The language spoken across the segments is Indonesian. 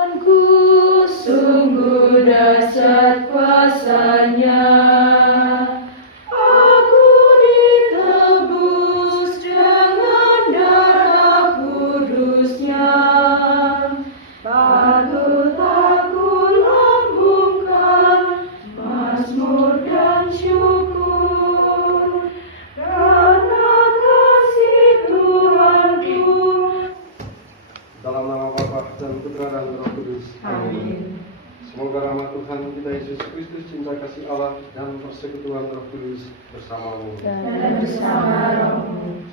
Ku sungguh dahsyat kuasa-Nya, aku ditebus dengan darah kudus-Nya. Patut aku lambungkan mazmur dan syukur karena kasih Tuhanku. Dalam nama Bapa dan Putra dan Roh Kudus. Amin. Semoga rahmat Tuhan kita Yesus Kristus, cinta kasih Allah, dan persekutuan Roh Kudus bersamamu. Dan bersama rohmu.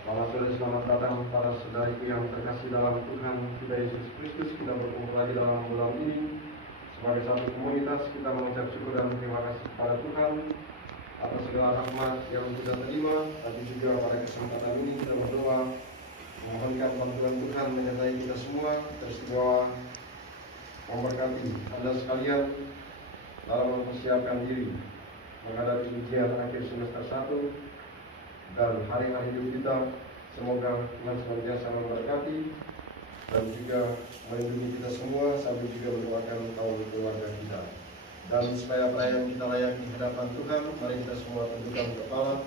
Para saudara, selamat datang para saudariku yang terkasih dalam Tuhan kita Yesus Kristus. Kita berkumpul lagi dalam bulan ini. Sebagai satu komunitas, kita mengucap syukur dan terima kasih kepada Tuhan atas segala rahmat yang kita terima. Tapi juga pada kesempatan ini kita berdoa memohonkan bantuan Tuhan menyertai kita semua, teristimewa memberkati Anda sekalian dalam mempersiapkan diri menghadapi ujian akhir semester 1 dan hari-hari hidup kita. Semoga Tuhan senantiasa memberkati dan juga melindungi kita semua, sambil juga mendoakan kaum keluarga kita. Dan supaya perayaan kita layak di hadapan Tuhan, mari kita semua tundukkan kepala,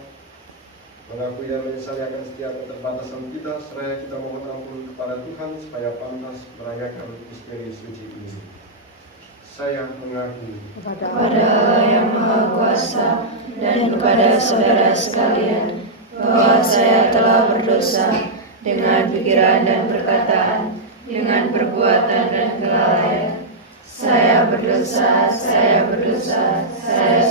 mengakui dan menyesali akan setiap keterbatasan kita, seraya kita mohon ampun kepada Tuhan supaya pantas merayakan misteri suci ini. Saya mengaku Kepada Allah yang Maha Kuasa dan kepada saudara sekalian bahwa saya telah berdosa dengan pikiran dan perkataan, dengan perbuatan dan kelalaian. Saya berdosa, saya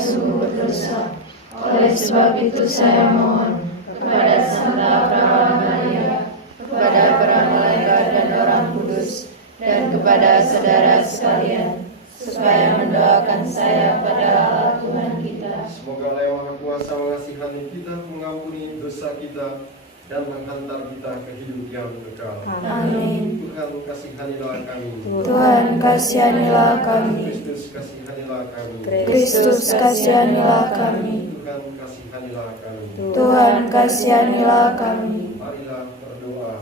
sungguh berdosa. Oleh sebab itu saya mohon kepada Santa Perawan Maria, kepada para malaikat dan orang kudus, dan kepada saudara sekalian, supaya mendoakan saya pada Allah Tuhan kita. semoga Allah yang Maha Kuasa mengasihani kita, mengampuni dosa kita, dan menghantar kita ke hidup yang kekal. Amin. Tuhan kasihanilah kami. Tuhan kasihanilah kami. Kristus kasihanilah kami. Kristus kasihanilah kami. Tuhan kasihanilah kami. Tuhan kasihanilah kami. Marilah berdoa.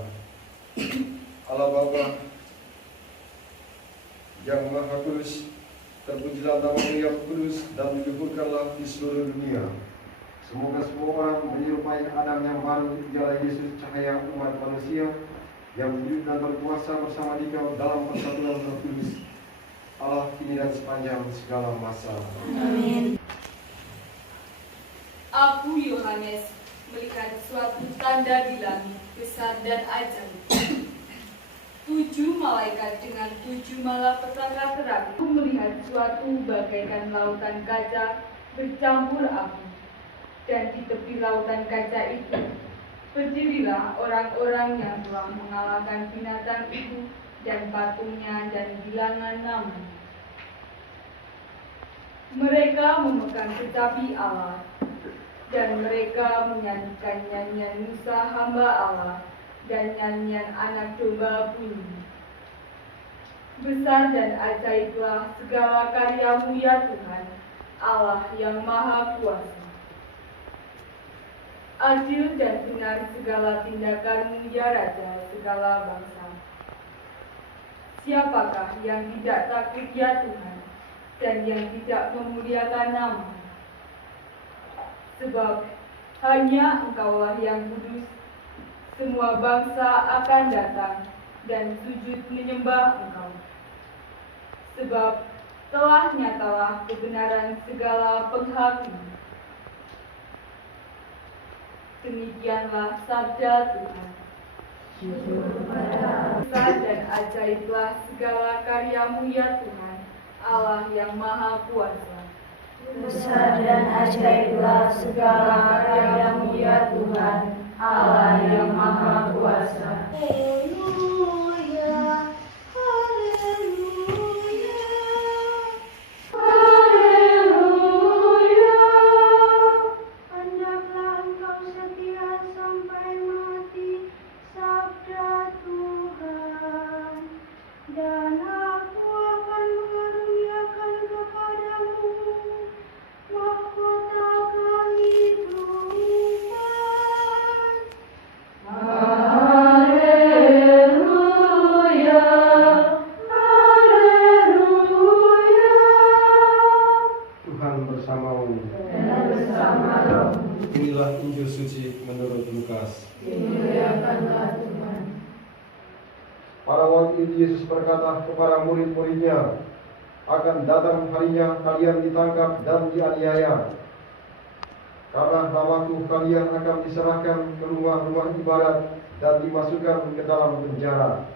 Allah Bapa yang Maha Kudus, terpujilah nama-Mu yang kudus dan diluhurkanlah di seluruh dunia. Semoga semua orang menyerupai Adam yang baru, ialah Yesus, cahaya umat manusia yang hidup dan berkuasa bersama Dikau dalam persatuan Roh Kudus, Allah kini dan sepanjang segala masa. Amin. Aku Yohanes melihat suatu tanda di langit besar dan ajaib. 7 malaikat dengan 7 malapetaka terang. Aku melihat suatu bagaikan lautan kaca bercampur api. Dan di tepi lautan kaca itu berdirilah orang-orang yang telah mengalahkan binatang itu dan patungnya dan bilangan nama. Mereka memegang tetapi Allah, dan mereka menyanyikan nyanyian Musa hamba Allah dan nyanyian anak domba bunyi. Besar dan ajaiblah segala karya-Mu ya Tuhan, Allah yang Maha Kuasa. Adil dan benar segala tindakan-Mu ya Raja segala bangsa. Siapakah yang tidak takut ya Tuhan, dan yang tidak memuliakan nama? Sebab hanya Engkaulah yang kudus. Semua bangsa akan datang dan sujud menyembah Engkau. Sebab telah nyatalah kebenaran segala penghakim. Demikianlah sabda Tuhan. Besar dan ajaiblah segala karya-Mu ya Tuhan, Allah yang Maha Kuasa. Besar dan ajaiblah segala karya-Mu ya Tuhan, Allah yang Maha Kuasa. Haleluya, haleluya, haleluya. Hendaklah Engkau setia sampai mati, sabda Tuhan. Dan aku akan mengaruniakan kepadamu mahkota kehidupan. Haleluya. berkata kepada murid-muridnya, akan datang harinya kalian ditangkap dan dianiaya. Karena namaku kalian akan diserahkan ke rumah-rumah ibadat dan dimasukkan ke dalam penjara,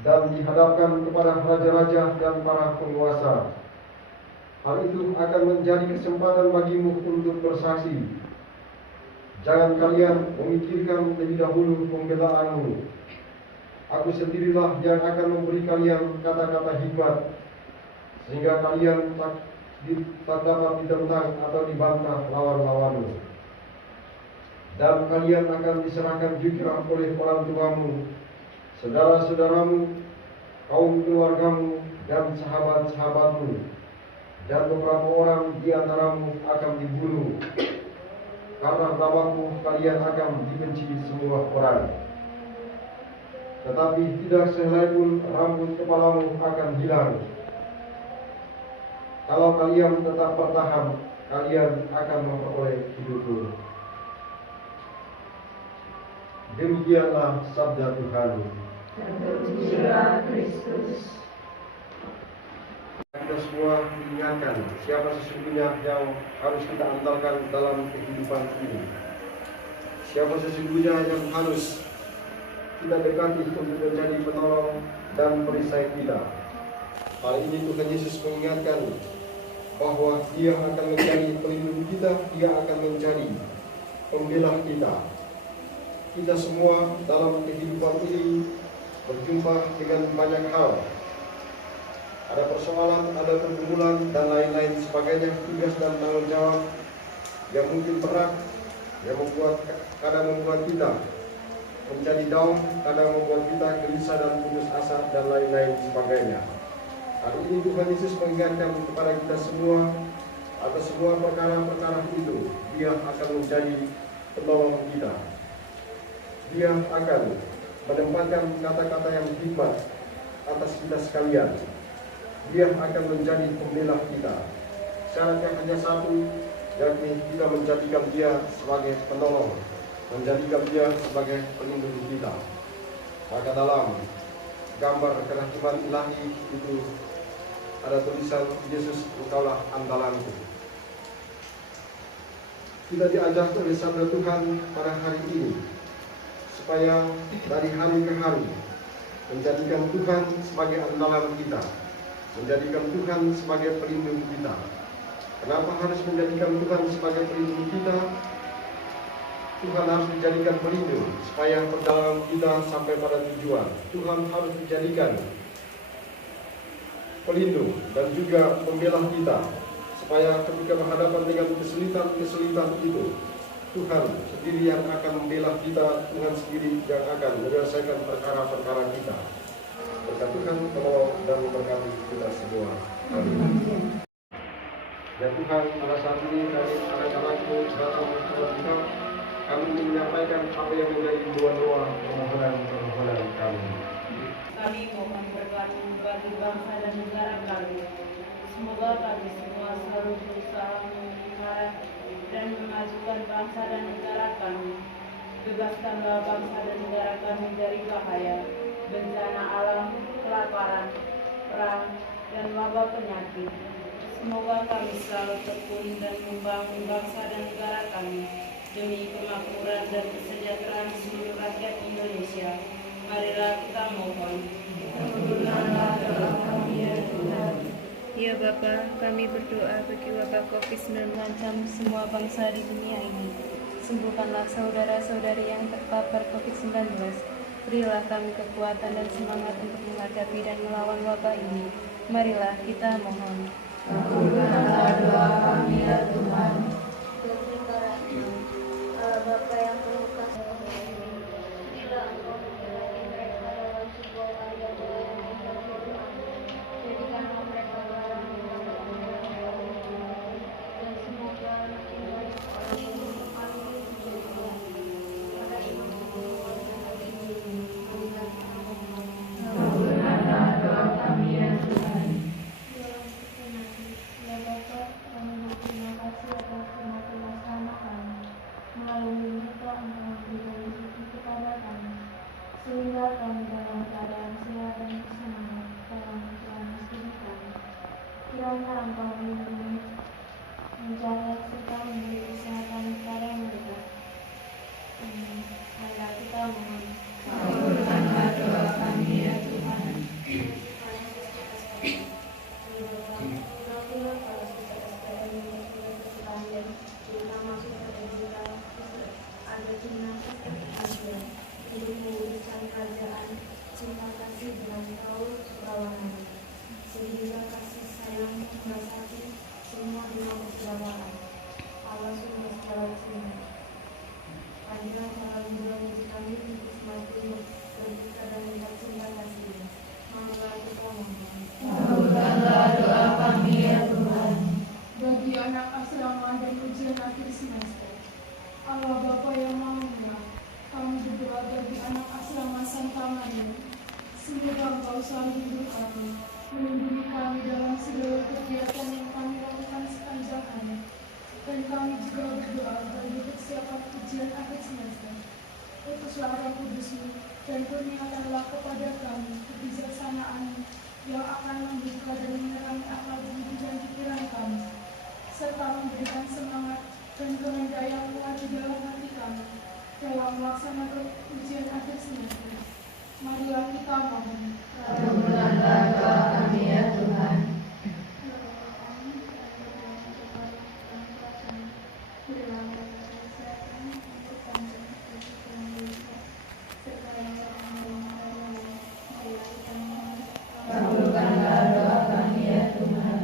dan dihadapkan kepada raja-raja dan para penguasa. Hal itu akan menjadi kesempatan bagimu untuk bersaksi. Jangan kalian memikirkan lebih dahulu pembelaanmu. Aku sendirilah yang akan memberi kalian kata-kata hikmat, sehingga kalian tak dapat ditentang atau dibantah lawan-lawanmu. Dan kalian akan diserahkan juga oleh orang tuamu, saudara-saudaramu, kaum keluargamu, dan sahabat-sahabatmu, dan beberapa orang di antaramu akan dibunuh. Karena namaku kalian akan dibenci semua orang. Tetapi tidak sehelai pun rambut kepalamu akan hilang. Kalau kalian tetap bertahan, kalian akan memperoleh hidupmu. Demikianlah sabda Tuhan. Terpujilah Kristus. Kita semua diingatkan siapa sesungguhnya yang harus kita andalkan dalam kehidupan ini. Siapa sesungguhnya yang harus kita dekati untuk menjadi penolong dan perisai kita. Hari ini Tuhan Yesus mengingatkan bahwa Dia akan menjadi pelindung kita, Dia akan menjadi pembela kita. Kita semua dalam kehidupan ini berjumpa dengan banyak hal. Ada persoalan, ada pergumulan, dan lain-lain sebagainya, tugas dan tanggung jawab yang mungkin berat, yang kadang membuat kita menjadi down, kadang membuat kita gelisah dan putus asa, dan lain-lain sebagainya. Hari ini Tuhan Yesus mengingatkan kepada kita semua atas semua perkara-perkara itu, Dia akan menjadi penolong kita. Dia akan menempatkan kata-kata yang hikmat atas kita sekalian. Dia akan menjadi pembela kita. Syaratnya hanya satu, yakni kita menjadikan Dia sebagai penolong, menjadikan Dia sebagai pelindung kita. Maka dalam gambar kerahiman ilahi itu ada tulisan, Yesus Engkaulah andalanku. Kita diajak oleh sabda Tuhan pada hari ini, supaya dari hari ke hari menjadikan Tuhan sebagai andalan kita, menjadikan Tuhan sebagai pelindung kita. Kenapa harus menjadikan Tuhan sebagai pelindung kita? Tuhan harus dijadikan pelindung supaya perjalanan kita sampai pada tujuan. Tuhan harus dijadikan pelindung dan juga pembela kita, supaya ketika berhadapan dengan kesulitan itu, Tuhan sendiri yang akan membela kita, Tuhan sendiri yang akan menyelesaikan perkara-perkara kita. Berkat Tuhan tolong dan memberkati kita semua. Amin. Ya Tuhan, pada saat ini kami anak-anakmu datang kepada Tuhan, kami ingin menyampaikan apa yang menjadi doa-doa permohonan kami. Kami mohon berkati bagi bangsa dan negara kami. Semoga kami semua selalu berusaha memelihara dan memajukan bangsa dan negara kami. Bebaskanlah bangsa dan negara kami dari bahaya, bencana alam, kelaparan, perang, dan wabah penyakit. Semoga kami selalu tekun dan membangun bangsa dan negara kami demi kemakmuran dan kesejahteraan seluruh rakyat Indonesia. Marilah kita mohon. Ampunilah doa kami ya Tuhan. Ya Bapa, kami berdoa bagi wabah COVID-19 semua bangsa di dunia ini. Sembuhkanlah saudara-saudari yang terpapar COVID-19. Berilah kami kekuatan dan semangat untuk menghadapi dan melawan wabah ini. Marilah kita mohon. Ampunilah doa kami ya Tuhan. Allah Bapa yang penuh kasih, bila Engkau menjadi mereka dalam sebuah karya doa yang Engkau firman, jadikanlah mereka dalam dan semoga makin banyak orang yang mengetahui kejadian pada iman Ampunilah doa kami ya Tuhan. Ya Bapa, kami berterima kasih atas semua bersama kami. Melalui berita Berilah kami dalam keadaan sehat dan bersemangat dalam menjalani hidup kami. Kiranya Engkau melindungi, menjaga serta memberi kesehatan kepada mereka. Amin. Marilah kita mohon. Kabulkanlah doa kami ya Tuhan. Cinta kasih dan kau kerawanan, sehingga kasih sayang membasahi semua dunia keselamatan. Allah sumber segala cinta. Panjang jalan menuju kami untuk semakin berbuka dan minta cinta kasih. Marilah kita mohon. Kabulkanlah doa kami ya Tuhan. Bagi anak asrama dan ujian akhir semester, Allah Bapa yang Maha Mulia, kami berdoa bagi anak asrama Santa Maria. Semoga Engkau selalu hidup kami, melindungi kami dalam segala kegiatan yang kami lakukan sepanjang hari. Dan kami juga berdoa bagi persiapan ujian akhir semester. Utuslah Roh Kudus-Mu dan kurniakanlah kepada kami kebijaksanaan yang akan membuka dan menerangi akal budi dan pikiran kami, serta memberikan semangat dan kehendak yang kuat di dalam hati kami dalam melaksanakan ujian akhir semester. Marilah kita mohon. Kabulkanlah doa kami ya Tuhan. Kabulkanlah doa kami ya Tuhan.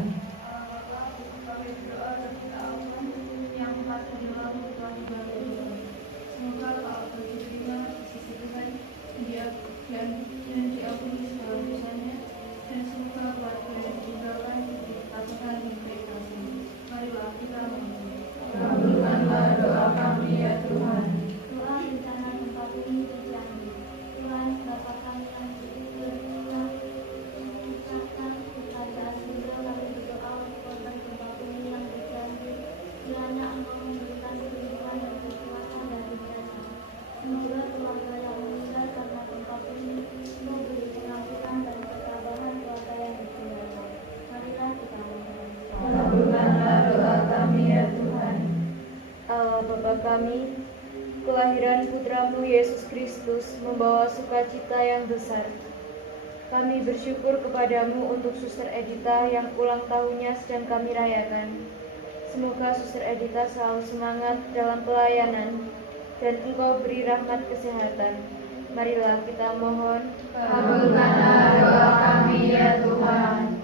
Semoga Kau berdirinya di sisi Tuhan dan diampuni segala dosanya, dan semoga keluarga yang ditinggalkan dipatahkan di kasih. Marilah kita mohon. Kabulkanlah doa kami ya Tuhan. Tuhan rencana tempat ini terjadi. Tuhan Bapa kami yang berdoa, ucapkan keadaan beliau kami berdoa untuk korban gempa bumi yang terjadi. Kiranya Engkau memberikan perlindungan dan kekuatan dari mereka. Semoga keluarga yang meninggal karena gempa bumi memberi pengampunan dan ketabahan keluarga yang ditinggalkan. Marilah kita mohon. Kabulkanlah doa kami ya Tuhan. Allah Bapa kami, kelahiran Putramu Yesus Kristus membawa sukacita yang besar. Kami bersyukur kepadamu untuk Suster Edita yang ulang tahunnya sedang kami rayakan. Semoga Suster Edita selalu semangat dalam pelayanan dan Engkau beri rahmat kesehatan. Marilah kita mohon. Kabulkanlah doa kami ya Tuhan.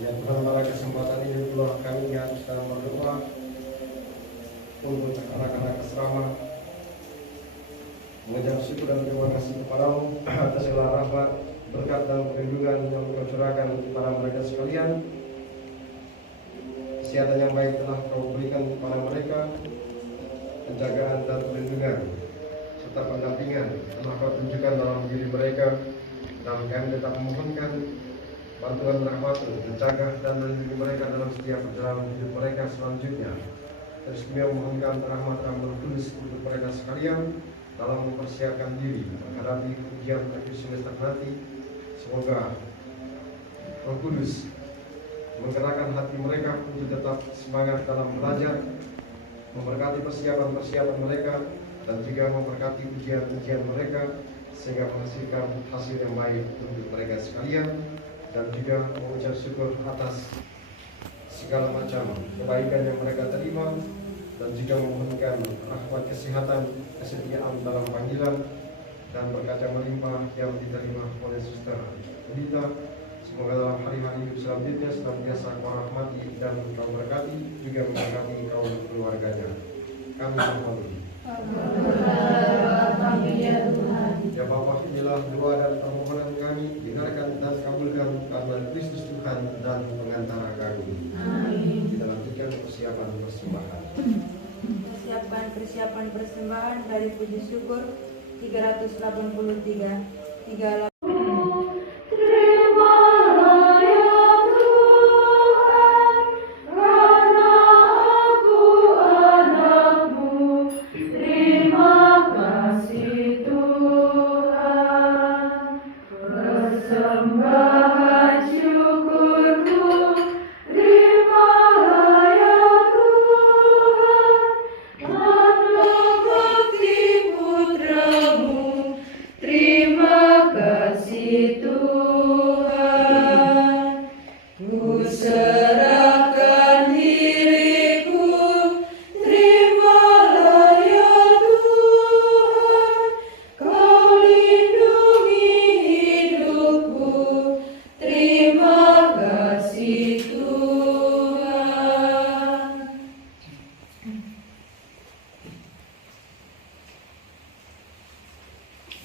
Ya Tuhan, pada kesempatan ini pula kami yang sedang berdoa untuk anak-anak asrama, mengucap syukur dan terima kasih kepadamu atas segala rahmat, berkat dan perlindungan yang Kau curahkan kepada mereka sekalian. Kesehatan yang baik telah Kau berikan kepada mereka, penjagaan dan perlindungan serta pendampingan telah Kau tunjukkan dalam diri mereka, dan kami tetap memohonkan bantuan rahmat-Mu menjaga dan melindungi mereka dalam setiap perjalanan hidup mereka selanjutnya. Terus kami memohonkan rahmat-Mu Roh Kudus untuk mereka sekalian dalam mempersiapkan diri menghadapi ujian akhir semester nanti. Semoga Roh Kudus menggerakkan hati mereka untuk tetap semangat dalam belajar, memberkati persiapan-persiapan mereka, dan juga memberkati ujian-ujian mereka sehingga menghasilkan hasil yang baik untuk mereka sekalian, dan juga mengucap syukur atas segala macam kebaikan yang mereka terima, dan juga memohonkan rahmat kesehatan, kesetiaan dalam panggilan, dan berkat yang melimpah yang diterima oleh Suster Edita. Semoga dalam hari-hari hidup selanjutnya senantiasa Kau rahmati dan Kau berkati, juga memberkati kaum keluarganya. Kami mohon. Kabulkanlah doa kami ya Tuhan. Ya Bapa, inilah doa dan permohonan kami, dengarkan dan kabulkan karena Kristus Tuhan dan pengantara kami. Amin. Kita lanjutkan persiapan persembahan. Persiapan persembahan dari puji syukur 383. Terimalah ya Tuhan, karena aku anak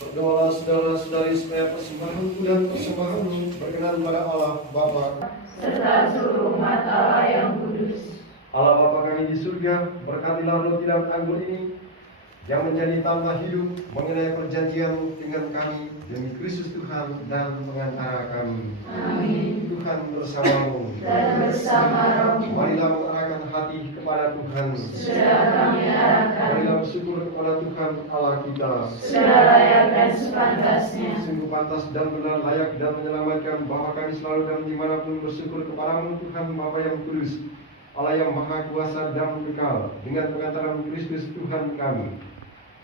Berdoalah saudara-saudari supaya persembahanku dan persembahanmu berkenan pada Allah Bapa serta seluruh umat Allah yang kudus. Allah Bapa kami di surga, berkatilah roti dan anggur ini yang menjadi tanda hidup mengenai perjanjian dengan kami demi Kristus Tuhan dan pengantara kami. Amin. Tuhan bersamamu Dan bersama rohmu. Marilah mengarahkan hati kepada Tuhan. Sudah kami arahkan. Marilah bersyukur kepada Tuhan Allah kita. Sudah layak dan sepantasnya. Sungguh pantas dan benar, layak dan menyelamatkan bahwa kami selalu dan dimanapun bersyukur kepadamu Tuhan Bapa yang kudus, Allah yang maha kuasa dan kekal, dengan pengantaran Kristus Tuhan kami.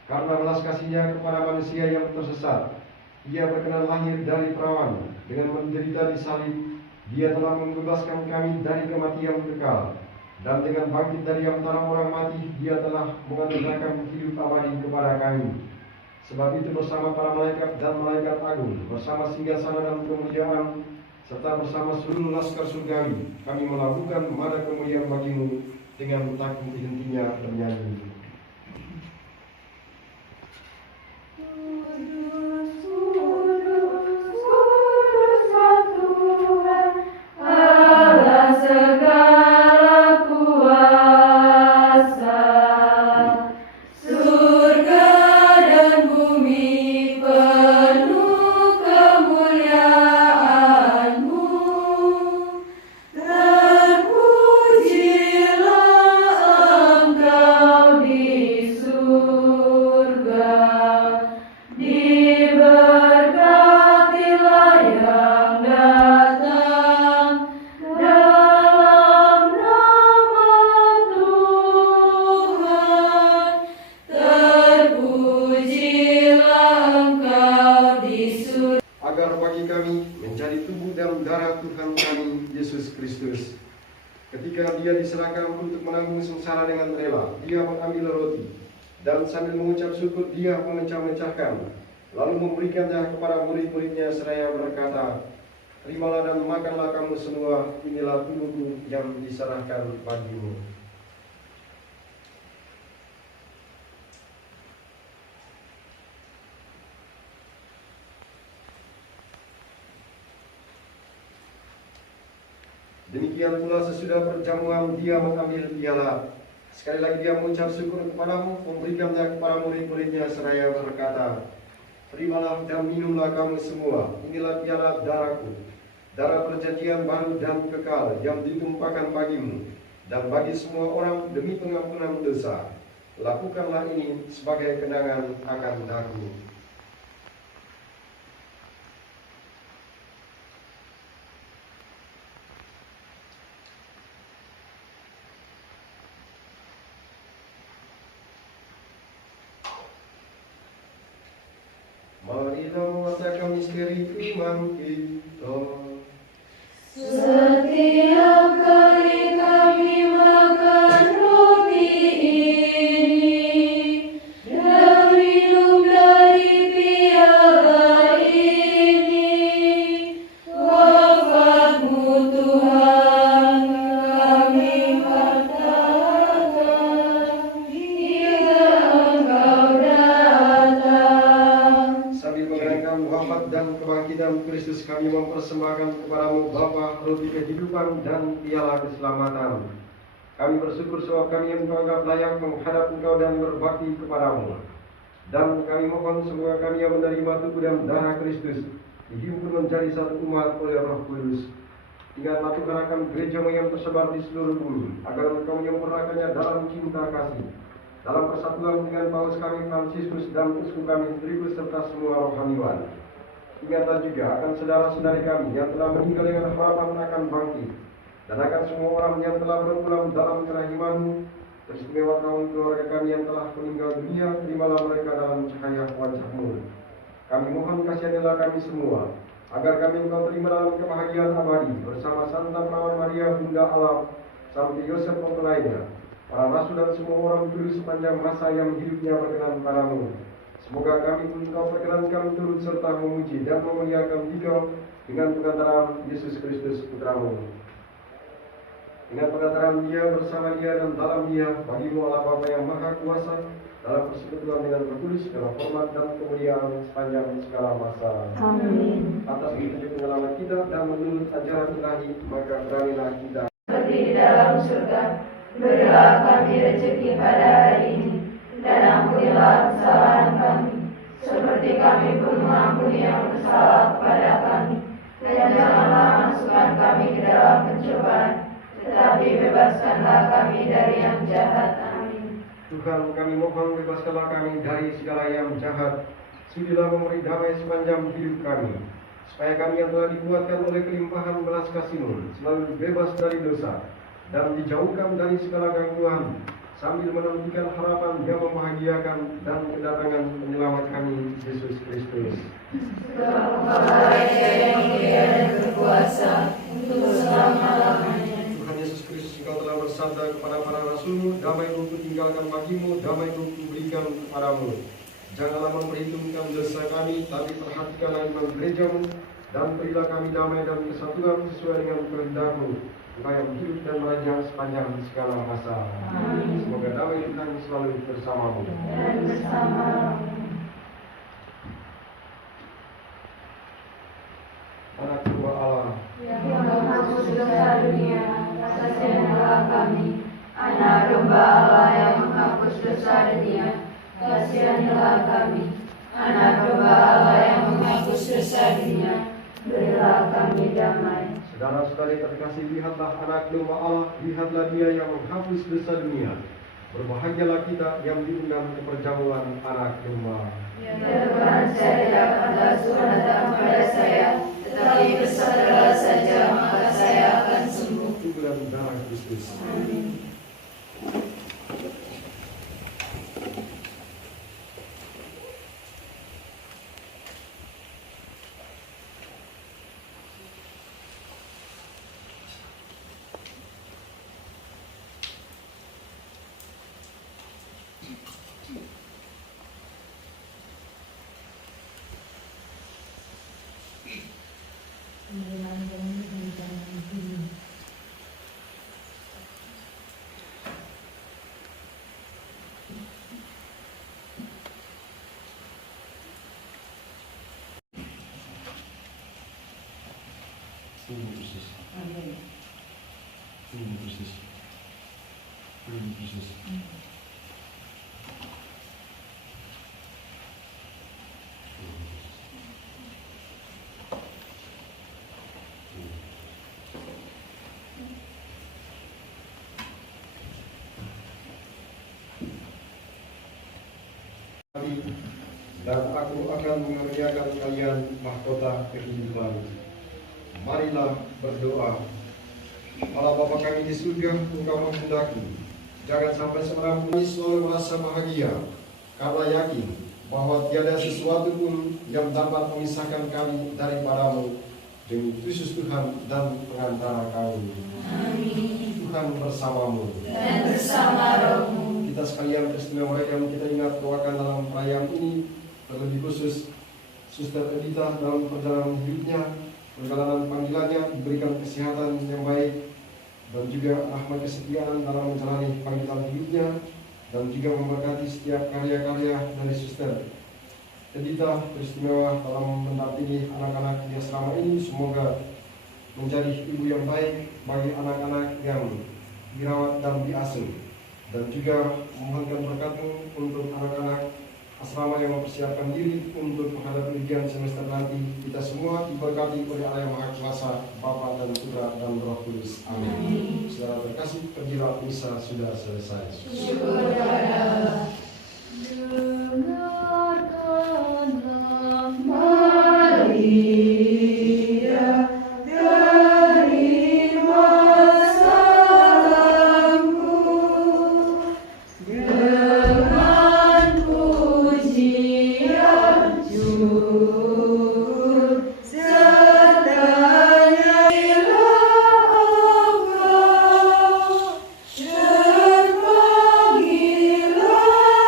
Karena belas kasihnya kepada manusia yang tersesat, Ia berkenan lahir dari perawan, dengan menderita di salib, Dia telah membebaskan kami dari kematian kekal, dan dengan bangkit dari antara orang mati, Dia telah menganugerahkan hidup abadi kepada kami. Sebab itu bersama para malaikat dan malaikat agung, bersama singgasana dan kemuliaan, serta bersama seluruh laskar surgawi, kami melakukan mana kemuliaan bagimu dengan tak henti-hentinya bernyanyi. Ketika Dia diserahkan untuk menanggung sengsara dengan rela, Dia mengambil roti, dan sambil mengucap syukur Dia memecah-mecahkan, lalu memberikannya kepada murid-muridnya seraya berkata, "Terimalah dan makanlah kamu semua, inilah tubuhku yang diserahkan bagimu." Demikian pula sesudah perjamuan Dia mengambil piala. Sekali lagi Dia mengucap syukur kepadamu, memberikannya kepada murid-muridnya seraya berkata, "Terimalah dan minumlah kamu semua, inilah piala darahku, darah perjanjian baru dan kekal yang ditumpahkan bagimu dan bagi semua orang demi pengampunan dosa. Lakukanlah ini sebagai kenangan akan aku." Marilah mengatakan misteri iman kita. Setiap kali kami makan roti ini dan minum dari piala ini, wafat-Mu Tuhan kami katakan hingga Engkau datang. Sambil merayakan wafat dan kebangkitan Kristus, kami mempersembahkan kepadamu Bapa roti kehidupan dan piala keselamatan. Kami bersyukur sebab kami yang Engkau anggap layak menghadap Engkau dan berbakti kepadamu. Dan kami mohon semoga kami yang menerima tubuh dan darah Kristus dihimpun menjadi satu umat oleh Roh Kudus. Ingatlah Tuhan akan gereja-Mu yang tersebar di seluruh bumi, agar Engkau menyempurnakannya dalam cinta kasih, dalam persatuan dengan Paus kami Fransiskus dan uskup kami Tribus serta semua rohaniwan. Ingatlah juga akan saudara-saudari kami yang telah meninggal dengan harapan akan bangkit, dan akan semua orang yang telah berpulang dalam kerahiman-Mu. Teristimewa kaum keluarga kami yang telah meninggal dunia, terimalah mereka dalam cahaya wajah-Mu. Kami mohon kasihanilah kami semua, agar kami Engkau terima dalam kebahagiaan abadi bersama Santa Perawan Maria Bunda Allah, sampai Yosef mempelainya, para rasul dan semua orang kudus sepanjang masa yang hidupnya berkenan padamu. Semoga kami pun Engkau perkenankan turut serta memuji dan memuliakan Engkau dengan pengantaran Yesus Kristus Putra-Mu. Dengan pengantaran Dia, bersama Dia, dan dalam Dia, bagi-Mu Allah Bapa yang Maha Kuasa, dalam persekutuan dengan berkudus segala hormat dan kemuliaan sepanjang segala masa. Amin. Atas petunjuk pengalaman kita dan menurut ajaran ilahi, maka beranilah kita Seperti di dalam surga, berilah kami rezeki pada hari ini, dan ampunilah kesalahan kami, seperti kami pun mengampuni yang bersalah kepada kami. Dan janganlah masukkan kami ke dalam pencobaan, tetapi bebaskanlah kami dari yang jahat. Amin. Tuhan, kami mohon bebaskanlah kami dari segala yang jahat. Sudilah memberi damai sepanjang hidup kami, supaya kami yang telah dikuatkan oleh kelimpahan belas kasih-Mu selalu bebas dari dosa dan dijauhkan dari segala gangguan, sambil menantikan harapan yang membahagiakan dan kedatangan penyelamat kami, Yesus Kristus. Engkau yang mulia dan berkuasa untuk selama-lamanya. Tuhan Yesus Kristus, Engkau telah bersabda kepada para rasul-Mu, damai-Ku kutinggalkan bagimu, damai-Ku kuberikan kepadamu. Janganlah memperhitungkan dosa kami, tapi perhatikanlah iman gereja-Mu, dan berilah kami damai dan kesatuan sesuai dengan kehendak-Mu, supaya hidup dan meraja sepanjang segala masa. Amin. Semoga damai Tuhan selalu bersamamu. Dan bersama-mu. Anak kedua Allah, Yang menghapus dosa dunia, kasihanlah kami. Anak domba Allah yang menghapus dosa dunia, kasihanlah kami. Anak domba Allah yang menghapus dosa dunia, berilah kami damai. saudara-saudari terkasih, lihatlah anak domba Allah, lihatlah Dia yang menghapus dosa dunia. Berbahagialah kita yang diundang ke perjamuan anak domba. Ya Tuhan, saya tidak pantas Tuhan datang pada saya, tetapi bersabarlah saja, maka saya akan sembuh. Tubuh dan darah Kristus. Amin. Tubuh Kristus. Tubuh Kristus. Tubuh Kristus. Dan aku akan mengerjakan kalian mahkota kehidupan. Marilah berdoa. Allah Bapa kami di surga, Engkau menghendaki jangan sampai seorang pun selalu merasa bahagia karena yakin bahwa tiada sesuatu pun yang dapat memisahkan kami daripadamu, demi Kristus Tuhan dan pengantara kami. Amin. Tuhan bersamamu Dan bersama rohmu. kita sekalian peristiwa yang kita ingat doakan dalam perayaan ini, terlebih khusus Suster Edita dalam perjalanan hidupnya, perjalanan panggilannya, diberikan kesehatan yang baik, dan juga rahmat kesetiaan dalam menjalani panggilan hidupnya, dan juga memberkati setiap karya-karya dari Suster Edita peristiwa dalam mendampingi anak-anak di asrama ini. Semoga menjadi ibu yang baik bagi anak-anak yang dirawat dan diasuh, dan juga memohonkan berkat-Mu untuk anak-anak asrama yang mempersiapkan diri untuk menghadapi ujian semester nanti. Kita semua diberkati oleh Allah yang Maha Kuasa, Bapa dan Putra dan Roh Kudus. Amin. Saudara terkasih, pergilah, misa sudah selesai. Syukur kepada Allah. Dengarkanlah Maria, terima salamku dengan pujian syukur serta nyanyilah engkau, dan panggillah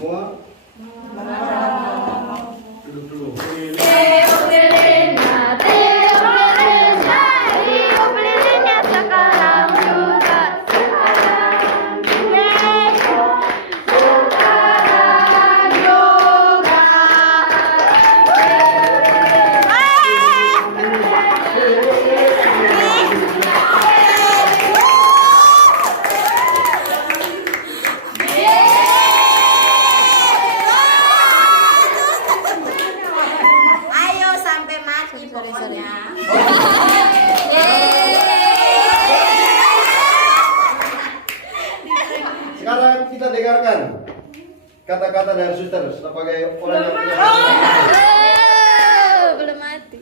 Semua? Duduk dulu. Ayo sampai mati pokoknya. Sekarang kita dengarkan kata-kata dari suster sebagai orang yang punya. Belum mati.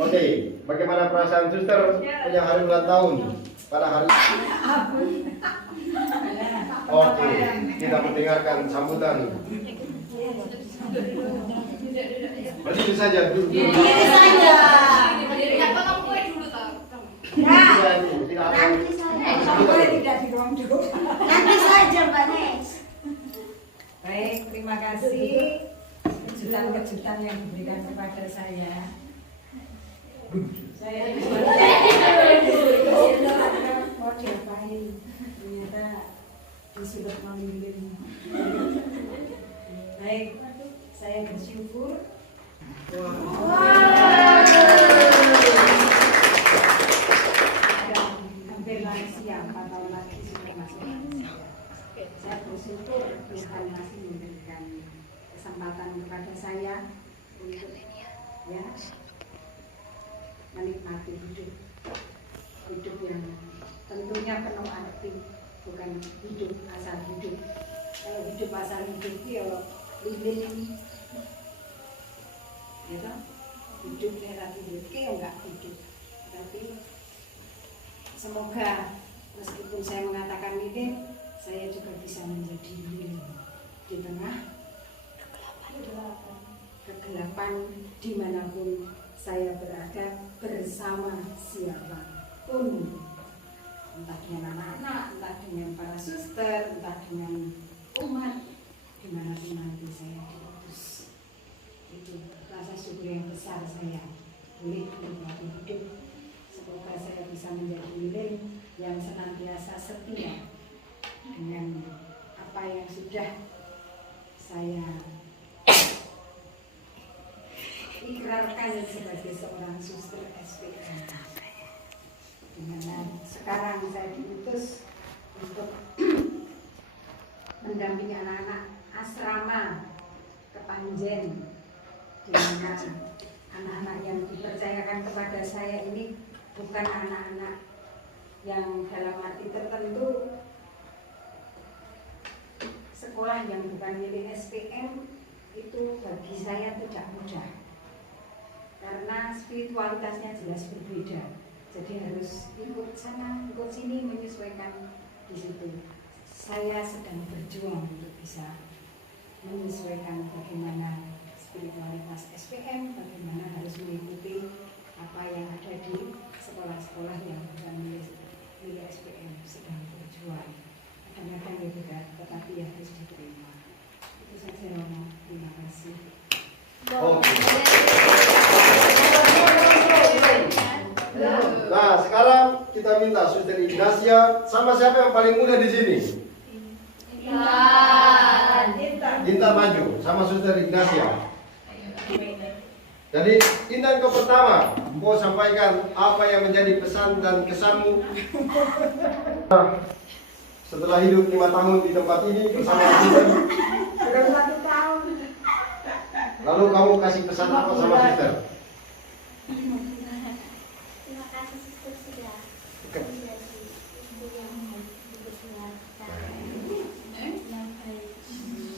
Oke, bagaimana perasaan suster punya hari ulang tahun pada hari? Oke, kita mendengarkan sambutan. Berdiri saja, duduk. Ini saja. Tidak ada. Nanti saja Mbak Nes. Baik, terima kasih kejutan-kejutan yang diberikan kepada saya. Saya mau diapain? Ternyata disuruh memilih. Baik, saya bersyukur. Hampir lansia, 4 tahun lagi sudah masuk lansia. Saya bersyukur Tuhan masih memberikan kesempatan kepada saya untuk menikmati hidup yang tentunya penuh arti, bukan hidup asal hidup. Kalau hidup asal hidup ya lilin, ya hidupnya tapi hidupnya enggak hidup. Tapi semoga meskipun saya mengatakan lilin, saya juga bisa menjadi lilin di tengah kegelapan dimanapun saya berada bersama siapapun, entah dengan anak-anak, entah dengan para suster, entah dengan umat, dimanapun nanti saya diutus. Itu rasa syukur yang besar saya boleh menikmati hidup. Semoga saya bisa menjadi lilin yang senantiasa setia dengan apa yang sudah saya ikrarkan sebagai seorang suster SPM. Dimana sekarang saya diutus untuk mendampingi anak-anak asrama Kepanjen, di mana anak-anak yang dipercayakan kepada saya ini bukan anak-anak yang dalam arti tertentu sekolah yang bukan milik SPM. Itu bagi saya tidak mudah karena spiritualitasnya jelas berbeda, jadi harus ikut sana ikut sini menyesuaikan di situ. Saya sedang berjuang untuk bisa menyesuaikan bagaimana spiritualitas SPM, bagaimana harus mengikuti apa yang ada di sekolah-sekolah yang bukan milik SPM. Sedang berjuang, kadang-kadang ya berat, tetapi ya harus diterima. Itu saja, Romo. Terima kasih. Nah, sekarang kita minta Suster Ignasia sama siapa yang paling muda di sini? Intan maju sama Suster Ignasia. Jadi Intan kau pertama mau sampaikan apa yang menjadi pesan dan kesanmu setelah hidup 5 tahun di tempat ini bersama Suster. Sudah 1 tahun. Lalu kamu kasih pesan apa sama Suster? Terima kasih suster sudah menjadi ibu yang berkeluarga yang baik,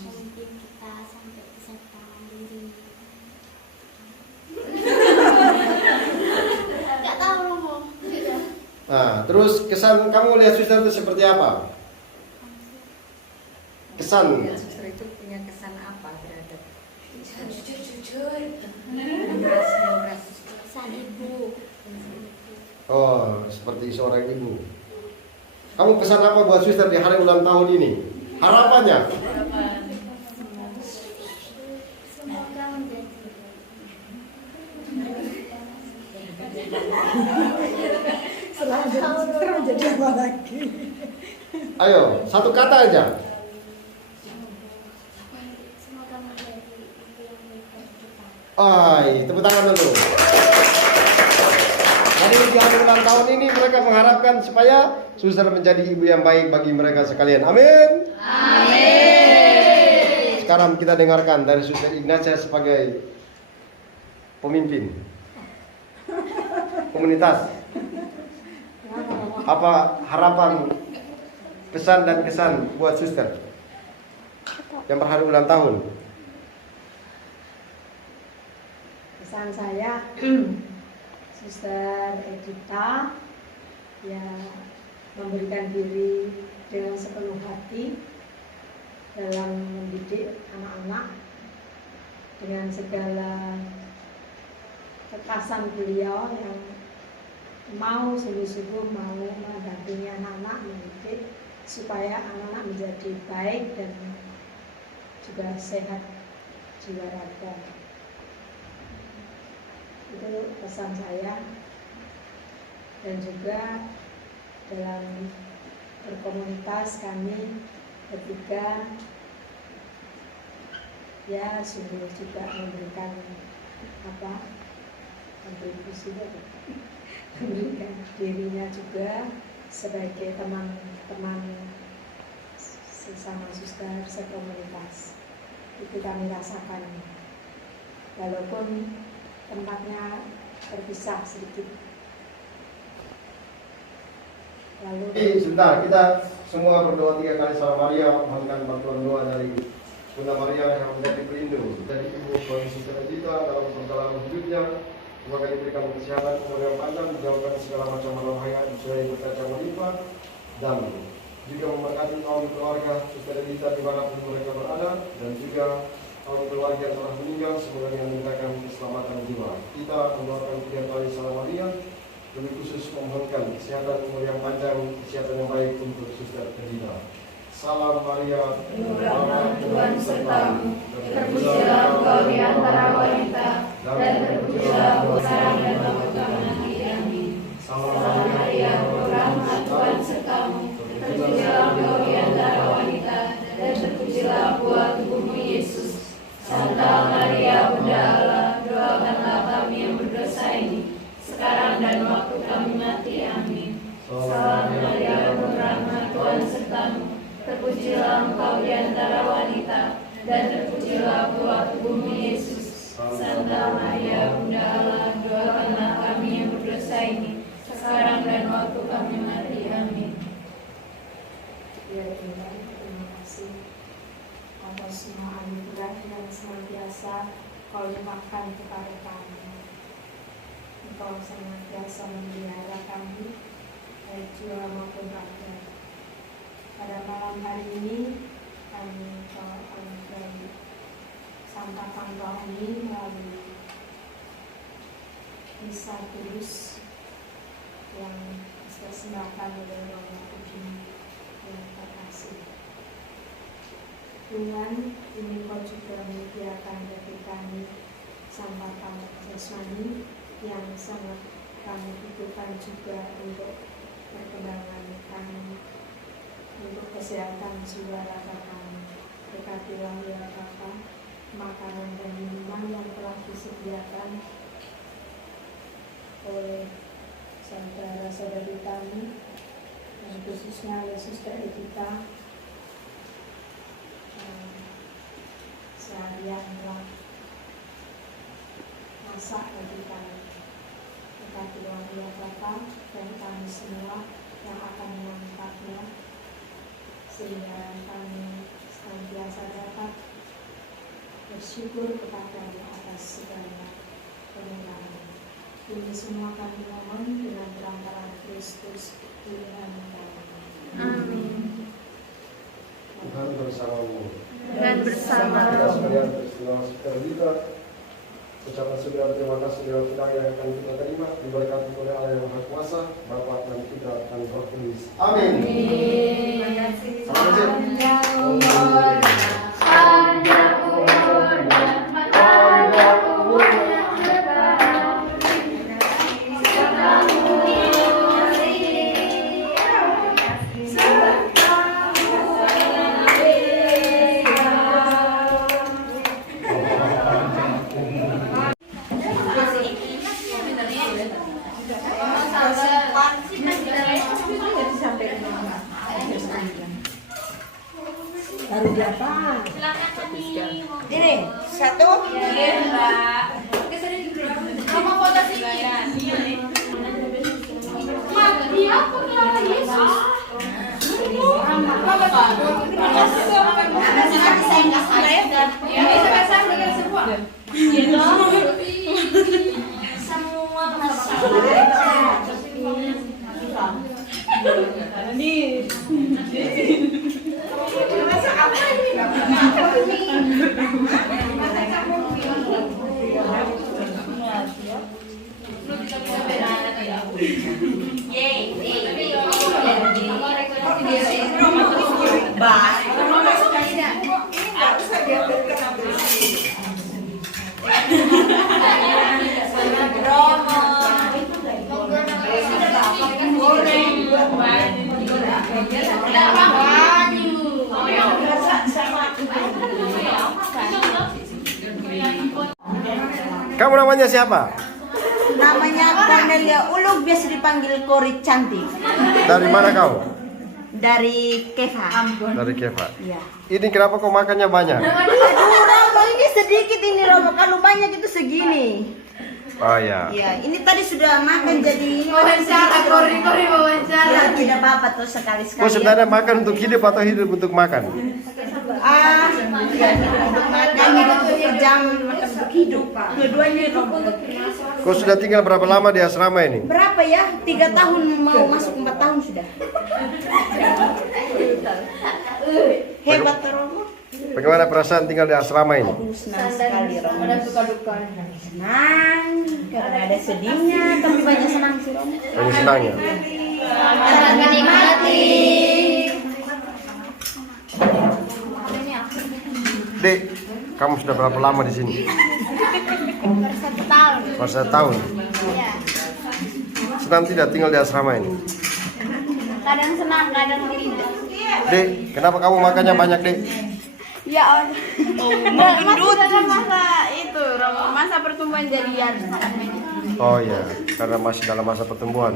memimpin kita sampai bisa kita mandiri. Nggak tahu Romo. Nah, terus kesan kamu lihat Suster itu seperti apa? Kesan? Suster itu punya kesan apa terhadap Jujur. Pesan ibu. Oh, seperti seorang ibu. Kamu pesan apa buat Suster di hari ulang tahun ini? Harapannya? Ayo, satu kata aja. Semoga menjadi ibu yang baik bagi kita. Tepuk tangan dulu. Jadi di hari ulang tahun ini mereka mengharapkan supaya suster menjadi ibu yang baik bagi mereka sekalian. Amin. Amin. Sekarang kita dengarkan dari Suster Ignatia sebagai pemimpin komunitas. Apa harapan, pesan dan kesan buat suster yang berhari ulang tahun? Pesan saya, Suster Edita ya memberikan diri dengan sepenuh hati dalam mendidik anak-anak dengan segala kekasan beliau yang mau sungguh-sungguh mau mendampingi anak-anak mendidik supaya anak-anak menjadi baik dan juga sehat jiwa raga. Itu pesan saya. Dan juga dalam berkomunitas kami bertiga ya sungguh juga memberikan kontribusi memberikan dirinya juga sebagai teman-teman sesama suster sekomunitas. Itu kami rasakan walaupun tempatnya terpisah sedikit. Lalu sebentar, kita semua berdoa 3 kali Salam Maria, mohonkan bantuan doa dari Bunda Maria yang menjadi pelindung dari Ibu bagi Suster Edita dalam perjalanan hidupnya. Semoga diberikan kesehatan, umur yang panjang, dijauhkan segala macam bahaya, disuai berkata melimpah, dan juga memberkati kaum keluarga Suster Edita dimanapun mereka berada, dan juga kaum keluarga yang telah meninggal, semoga dengan diberikan keselamatan jiwa. Kita mendoakan 3 kali Salam Maria, lebih khusus memohonkan kesehatan, umur yang panjang, kesehatan yang baik untuk Suster Edita. Salam Maria, Rahmat Tuhan sertamu, terpujilah engkau di antara wanita, dan terpujilah buah sarang dan waktu kami nanti. Amin. Salam Maria, rahmat Tuhan sertamu, terpujilah engkau di antara wanita, dan terpujilah buah tubuhmu Yesus. Santa Maria, Bunda Allah, doakanlah kami yang berdosa ini, sekarang dan waktu kami mati. Amin. Salam Maria, rahmat Tuhan sertamu, terpujilah engkau di antara wanita, dan terpujilah buah tubuhmu Yesus. Santa Maria, Bunda Allah, doakanlah kami yang berdosa ini, sekarang dan waktu kami mati. Amin. ya Tuhan, terima kasih atas semua anugerah yang senantiasa Kau limpahkan kepada kami. Engkau senantiasa memelihara kami, baik jiwa maupun raga. Pada malam hari ini kami dari santapan rohani melalui misa kudus yang dipersembahkan oleh Romo Kudus yang terkasih. Tuhan, ini Kau juga menyediakan bagi kami santapan jasmani yang sangat kami butuhkan juga untuk perkembangan kami, untuk kesehatan jiwa raga kami. Berkatilah ya Bapa, makanan dan minuman yang telah disediakan oleh saudara-saudari kami, dan khususnya oleh Suster Edita seharian telah masak bagi kami. Berkatilah ya Bapa, dan kami semua yang akan memanfaatnya, sehingga kami senantiasa dapat bersyukur kepada-Mu atas segala kemuliaan. Ini semua kami mohon dengan perantaraan Kristus Tuhan kami. Amin. Tuhan bersamamu. Dan bersama Kita sekalian peristiwa Suster Edita, ucapan segala terima kasih dalam sidang yang akan kita terima, diberkati oleh Allah yang Maha Kuasa, Bapa dan Putra dan Roh Kudus. Amin. Terima kasih. Panjang umur, panjang umur, panjang umur yang berbahagia. Sertamu, sertamu, Baru dia apa? Ini satu. Kamu foto sih. Dia pernah Yesus. Kamu namanya siapa? Namanya Cornelia Ulug, biasa dipanggil Kori Cantik. Dari mana kau? Dari Keva. Dari Keva. Iya. Ini kenapa kau makannya banyak? Aduh, Romo, ini sedikit ini Romo. Kalau banyak itu segini. Oh ya. Iya, ini tadi sudah makan jadi Wawancara, Kori wawancara. ya, tidak apa-apa tuh sekali-sekali. Kau sebenarnya makan untuk hidup atau hidup untuk makan? Ah, ya, untuk makan, hidup untuk jam, makan untuk hidup. Dua-duanya Romo. Kau sudah tinggal berapa lama di asrama ini? Berapa ya? 3 tahun mau masuk 4 tahun sudah. Hebat tuh Romo. Bagaimana perasaan tinggal di asrama ini? Senang sekali Romo. Senang, karena ada sedihnya, tapi banyak senang sih Romo. Banyak senangnya. Selamat menikmati. Dek, kamu sudah berapa lama di sini? Satu tahun. Baru 1 tahun. Iya. Senang tidak tinggal di asrama ini? Kadang senang, kadang tidak. Dek, kenapa kamu makannya banyak, Dek? Ya Allah. Masih dalam masa itu, Romo, masa pertumbuhan jadian. Oh ya, karena masih dalam masa pertumbuhan.